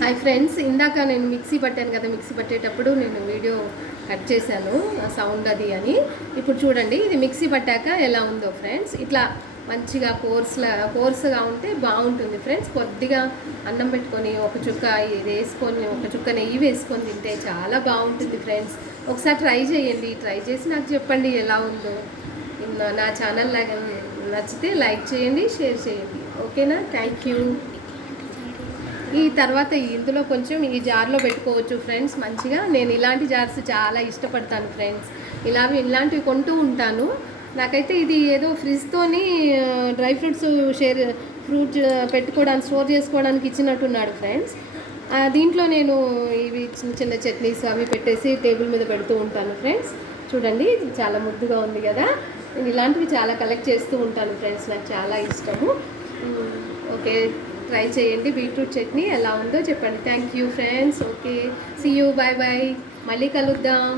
Hi friends, ఇందాక నేను mixie పట్టాను కదా, మిక్సీ పట్టేటప్పుడు నేను వీడియో కట్ చేశాను సౌండ్ అది అని. ఇప్పుడు చూడండి ఇది మిక్సీ పట్టాక ఎలా ఉందో ఫ్రెండ్స్. ఇట్లా మంచిగా కోర్స్గా ఉంటే బాగుంటుంది ఫ్రెండ్స్. కొద్దిగా అన్నం పెట్టుకొని ఒక చుక్క ఇది వేసుకొని, ఒక చుక్క నెయ్యి వేసుకొని తింటే చాలా బాగుంటుంది ఫ్రెండ్స్. ఒకసారి ట్రై చేయండి, ట్రై చేసి నాకు చెప్పండి ఎలా ఉందో. నా ఛానల్ నచ్చితే లైక్ చేయండి, షేర్ చేయండి. ఓకేనా? Thank you. ఈ తర్వాత ఇందులో కొంచెం ఈ జార్లో పెట్టుకోవచ్చు ఫ్రెండ్స్. మంచిగా నేను ఇలాంటి జార్స్ చాలా ఇష్టపడతాను ఫ్రెండ్స్. ఇలాంటివి కొంటూ ఉంటాను. నాకైతే ఇది ఏదో ఫ్రిడ్జ్తోని డ్రై ఫ్రూట్స్ ఫ్రూట్ పెట్టుకోవడానికి, స్టోర్ చేసుకోవడానికి ఇచ్చినట్టున్నాడు ఫ్రెండ్స్. దీంట్లో నేను ఇవి చిన్న చిన్న చట్నీస్ అవి పెట్టేసి టేబుల్ మీద పెడుతూ ఉంటాను ఫ్రెండ్స్. చూడండి చాలా ముద్దుగా ఉంది కదా. నేను ఇలాంటివి చాలా కలెక్ట్ చేస్తూ ఉంటాను ఫ్రెండ్స్, నాకు చాలా ఇష్టము. ఓకే, ట్రై చేయండి. బీట్రూట్ చట్నీ ఎలా ఉందో చెప్పండి. Thank you friends. Okay, see you, bye bye, మళ్ళీ కలుద్దాం.